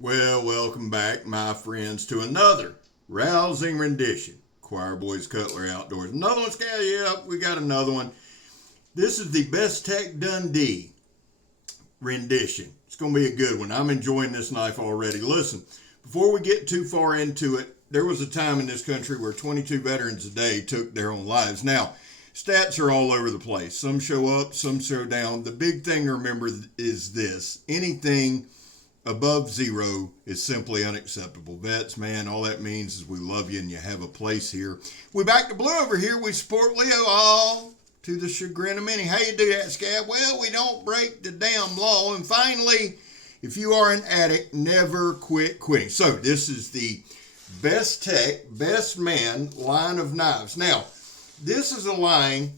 Well, welcome back, my friends, to another rousing rendition. Choir Boys Cutlery Outdoors. Another one, Scal. Yeah, we got another one. This is the Best Tech Dundee rendition. It's going to be a good one. I'm enjoying this knife already. Listen, before we get too far into it, there was a time in this country where 22 veterans a day took their own lives. Now, stats are all over the place. Some show up, some show down. The big thing to remember is this: anything above zero is simply unacceptable. Vets, man, all that means is we love you and you have a place here. We back to blue over here. We support Leo all to the chagrin of many. How you do that, Scab? Well, we don't break the damn law. And finally, if you are an addict, never quit quitting. So this is the Best Tech, Best Man line of knives. Now, this is a line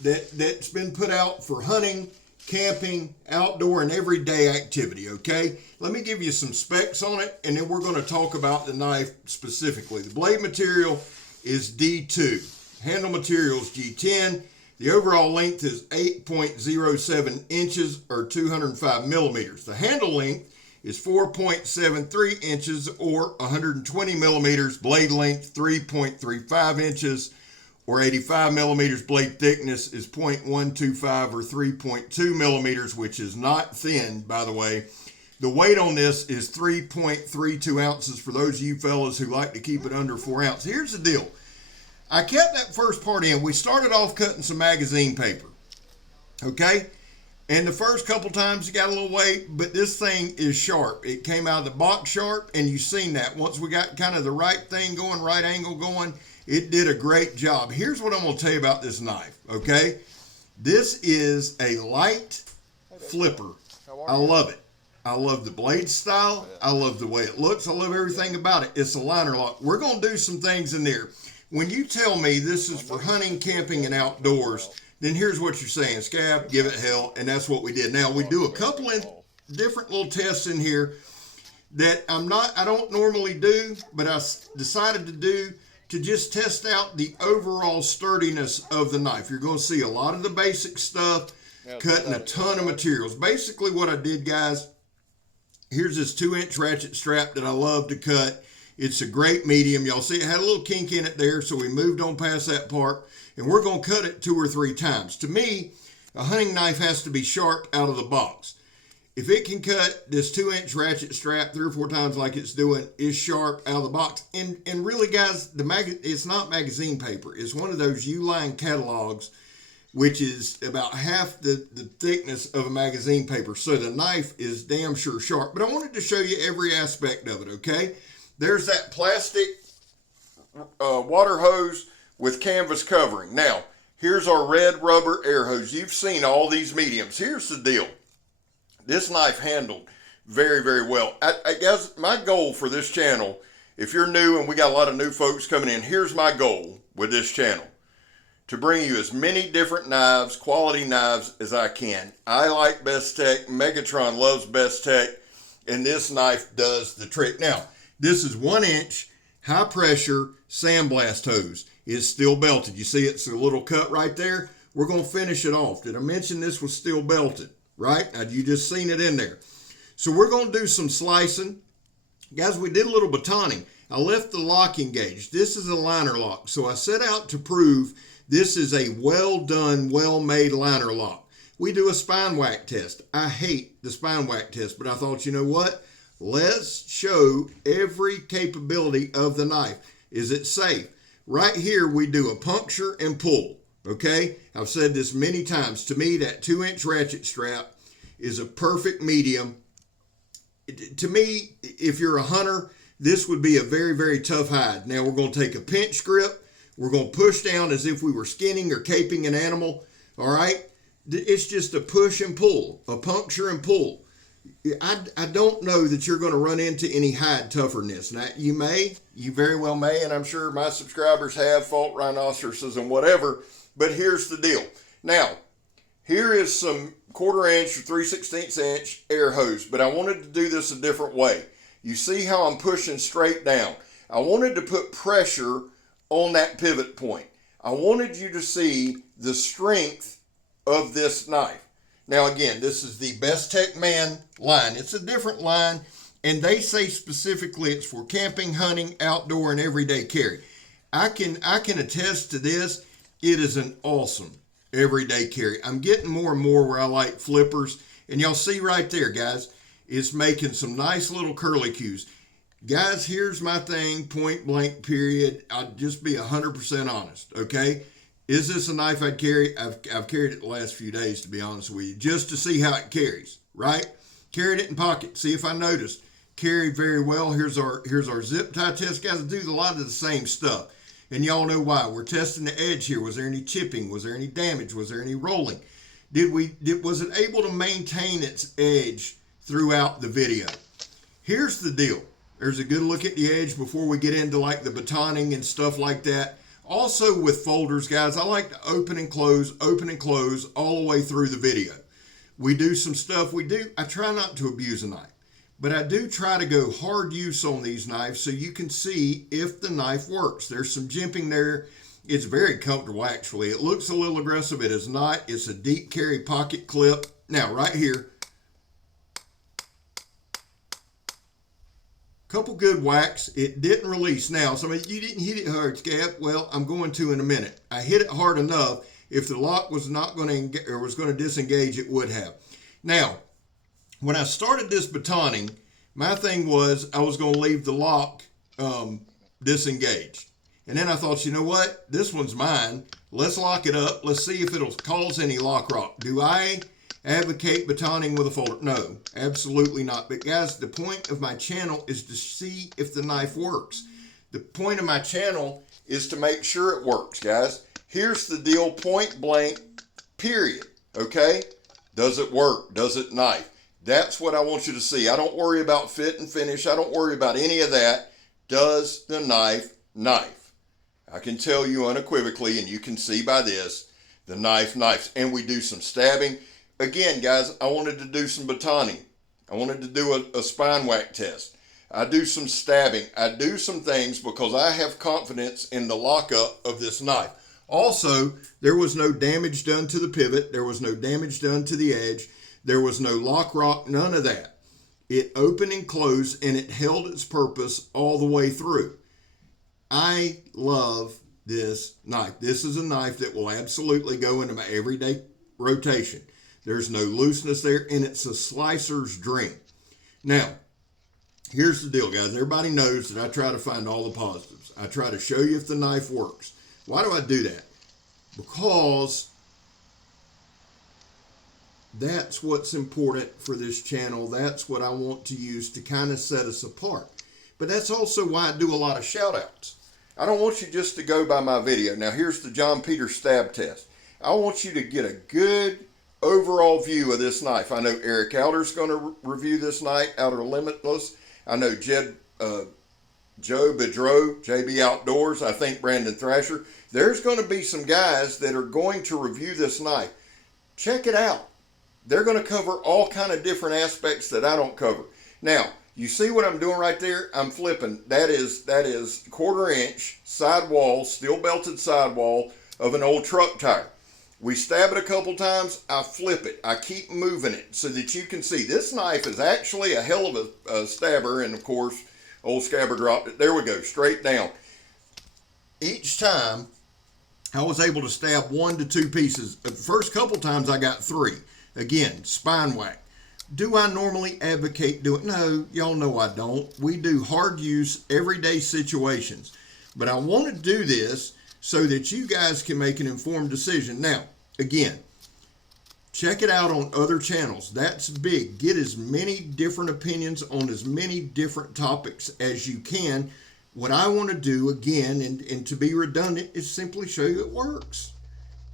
that's been put out for hunting, camping, outdoor, and everyday activity, okay? Let me give you some specs on it, and then we're going to talk about the knife specifically. The blade material is D2. Handle material is G10. The overall length is 8.07 inches or 205 millimeters. The handle length is 4.73 inches or 120 millimeters. Blade length 3.35 inches or 85 millimeters. Blade thickness is 0.125 or 3.2 millimeters, which is not thin, by the way. The weight on this is 3.32 ounces for those of you fellas who like to keep it under 4 ounces. Here's the deal. I kept that first part in. We started off cutting some magazine paper, okay? And the first couple times you got a little weight, but this thing is sharp. It came out of the box sharp, and you've seen that. Once we got kind of the right thing going, right angle going, it did a great job. Here's what I'm going to tell you about this knife, okay? This is a light flipper. I love it. I love the blade style. I love the way it looks. I love everything about it. It's a liner lock. We're going to do some things in there. When you tell me this is for hunting, camping, and outdoors, then here's what you're saying. Scab, give it hell, and that's what we did. Now, we do a couple of different little tests in here that I don't normally do, but I decided to do to just test out the overall sturdiness of the knife. You're going to see a lot of the basic stuff, cutting a ton of materials. Basically what I did, guys, here's this 2-inch ratchet strap that I love to cut. It's a great medium. Y'all see it had a little kink in it there, so we moved on past that part, and we're going to cut it 2 or 3 times. To me, a hunting knife has to be sharp out of the box. If it can cut this 2-inch ratchet strap 3 or 4 times like it's doing, is sharp out of the box. And really, guys, it's not magazine paper. It's one of those Uline catalogs, which is about half the thickness of a magazine paper. So the knife is damn sure sharp. But I wanted to show you every aspect of it, okay? There's that plastic water hose with canvas covering. Now, here's our red rubber air hose. You've seen all these mediums. Here's the deal. This knife handled very, very well. I guess my goal for this channel, if you're new and we got a lot of new folks coming in, here's my goal with this channel: to bring you as many different knives, quality knives as I can. I like Best Tech. Megatron loves Best Tech, and this knife does the trick. Now, this is 1-inch high pressure sandblast hose. It's steel belted. You see it's a little cut right there. We're going to finish it off. Did I mention this was steel belted? Right? Now, you just seen it in there. So we're going to do some slicing. Guys, we did a little batoning. I left the locking gauge. This is a liner lock. So I set out to prove this is a well-done, well-made liner lock. We do a spine whack test. I hate the spine whack test, but I thought, you know what? Let's show every capability of the knife. Is it safe? Right here, we do a puncture and pull. Okay, I've said this many times. To me, that 2-inch ratchet strap is a perfect medium. To me, if you're a hunter, this would be a very, very tough hide. Now, we're going to take a pinch grip. We're going to push down as if we were skinning or caping an animal. All right, it's just a push and pull, a puncture and pull. I don't know that you're going to run into any hide toughness. Now, you very well may, and I'm sure my subscribers have, fought rhinoceroses and whatever. But here's the deal. Now, here is some 1/4 inch or 3/16 inch air hose, but I wanted to do this a different way. You see how I'm pushing straight down. I wanted to put pressure on that pivot point. I wanted you to see the strength of this knife. Now again, this is the Best Tech Man line. It's a different line. And they say specifically it's for camping, hunting, outdoor, and everyday carry. I can attest to this. It is an awesome everyday carry. I'm getting more and more where I like flippers. And y'all see right there, guys, it's making some nice little curlicues. Guys, here's my thing, point blank, period. I'll just be 100% honest, okay? Is this a knife I'd carry? I've carried it the last few days, to be honest with you, just to see how it carries, right? Carried it in pocket, see if I noticed. Carried very well. Here's our zip tie test. Guys, do a lot of the same stuff. And y'all know why. We're testing the edge here. Was there any chipping? Was there any damage? Was there any rolling? Was it able to maintain its edge throughout the video? Here's the deal. There's a good look at the edge before we get into like the batoning and stuff like that. Also with folders, guys, I like to open and close all the way through the video. We do some stuff I try not to abuse a knife, but I do try to go hard use on these knives so you can see if the knife works. There's some jimping there. It's very comfortable, actually. It looks a little aggressive. It is not. It's a deep carry pocket clip. Now, right here, couple good whacks. It didn't release. Now, somebody, you didn't hit it hard, Scab. Well, I'm going to in a minute. I hit it hard enough. If the lock was not going to or was going to disengage, it would have. Now, when I started this batoning, my thing was I was going to leave the lock disengaged. And then I thought, you know what? This one's mine. Let's lock it up. Let's see if it'll cause any lock rock. Do I advocate batoning with a folder? No, absolutely not. But guys, the point of my channel is to see if the knife works. The point of my channel is to make sure it works, guys. Here's the deal, point blank, period. Okay? Does it work? Does it knife? That's what I want you to see. I don't worry about fit and finish. I don't worry about any of that. Does the knife knife? I can tell you unequivocally, and you can see by this, the knife knifes. And we do some stabbing. Again, guys, I wanted to do some batoning. I wanted to do a spine whack test. I do some stabbing. I do some things because I have confidence in the lockup of this knife. Also, there was no damage done to the pivot. There was no damage done to the edge. There was no lock rock, none of that. It opened and closed, and it held its purpose all the way through. I love this knife. This is a knife that will absolutely go into my everyday rotation. There's no looseness there, and it's a slicer's dream. Now, here's the deal, guys. Everybody knows that I try to find all the positives. I try to show you if the knife works. Why do I do that? Because that's what's important for this channel. That's what I want to use to kind of set us apart. But that's also why I do a lot of shout outs. I don't want you just to go by my video. Now here's the John Peters stab test. I want you to get a good overall view of this knife. I know Eric Outer's going to review this knife, Outer Limitless. I know Joe Bedreau, JB Outdoors. I think Brandon Thrasher. There's going to be some guys that are going to review this knife. Check it out. They're going to cover all kind of different aspects that I don't cover. Now, you see what I'm doing right there? I'm flipping. That is 1/4 inch sidewall, steel belted sidewall of an old truck tire. We stab it a couple times, I flip it. I keep moving it so that you can see. This knife is actually a hell of a stabber, and of course, old Scabber dropped it. There we go, straight down. Each time, I was able to stab 1 to 2 pieces. The first couple times, I got 3. Again, spine whack. Do I normally advocate doing it? No, y'all know I don't. We do hard use, everyday situations. But I want to do this so that you guys can make an informed decision. Now, again, check it out on other channels. That's big. Get as many different opinions on as many different topics as you can. What I want to do, again, and to be redundant, is simply show you it works.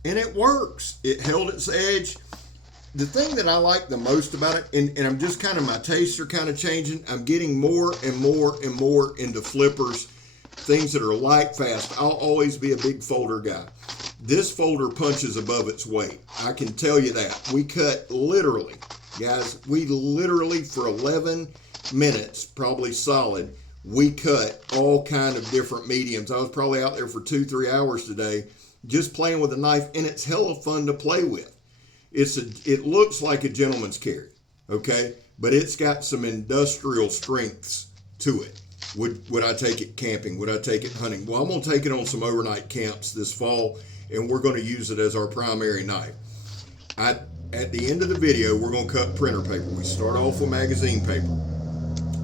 And it works. It held its edge. The thing that I like the most about it, and I'm just kind of, my tastes are kind of changing. I'm getting more and more and more into flippers, things that are light, fast. I'll always be a big folder guy. This folder punches above its weight. I can tell you that. We cut literally, guys, we literally for 11 minutes, probably solid, we cut all kind of different mediums. I was probably out there for 2-3 hours today just playing with a knife, and it's hella fun to play with. It looks like a gentleman's carry, okay? but it's got some industrial strengths to it. Would I take it camping? Would I take it hunting? Well, I'm going to take it on some overnight camps this fall, and we're going to use it as our primary knife. At the end of the video, we're going to cut printer paper. We start off with magazine paper.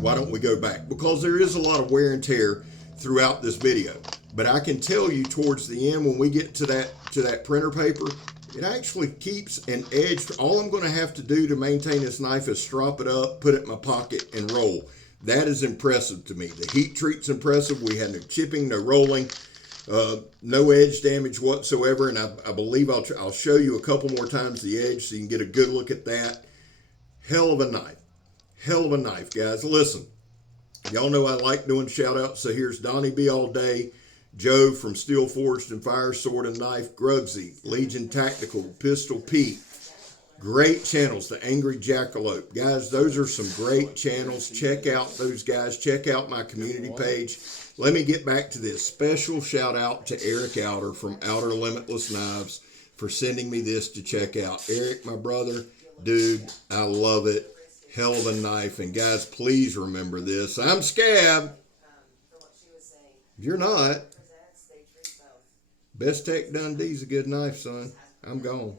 Why don't we go back? Because there is a lot of wear and tear throughout this video. But I can tell you towards the end, when we get to that printer paper, it actually keeps an edge. All I'm going to have to do to maintain this knife is strop it up, put it in my pocket, and roll. That is impressive to me. The heat treat's impressive. We had no chipping, no rolling, no edge damage whatsoever. And I believe I'll show you a couple more times the edge so you can get a good look at that. Hell of a knife. Hell of a knife, guys. Listen, y'all know I like doing shout outs. So here's Donnie B all day, Joe from Steel Forged and Fire Sword and Knife, Grugsy, Legion Tactical, Pistol Pete. Great channels, the Angry Jackalope. Guys, those are some great channels. Check out those guys. Check out my community page. Let me get back to this. Special shout out to Eric Outer from Outer Limitless Knives for sending me this to check out. Eric, my brother, dude, I love it. Hell of a knife. And guys, please remember this. I'm Scab. If you're not, Best Tech Dundee's a good knife, son. I'm gone.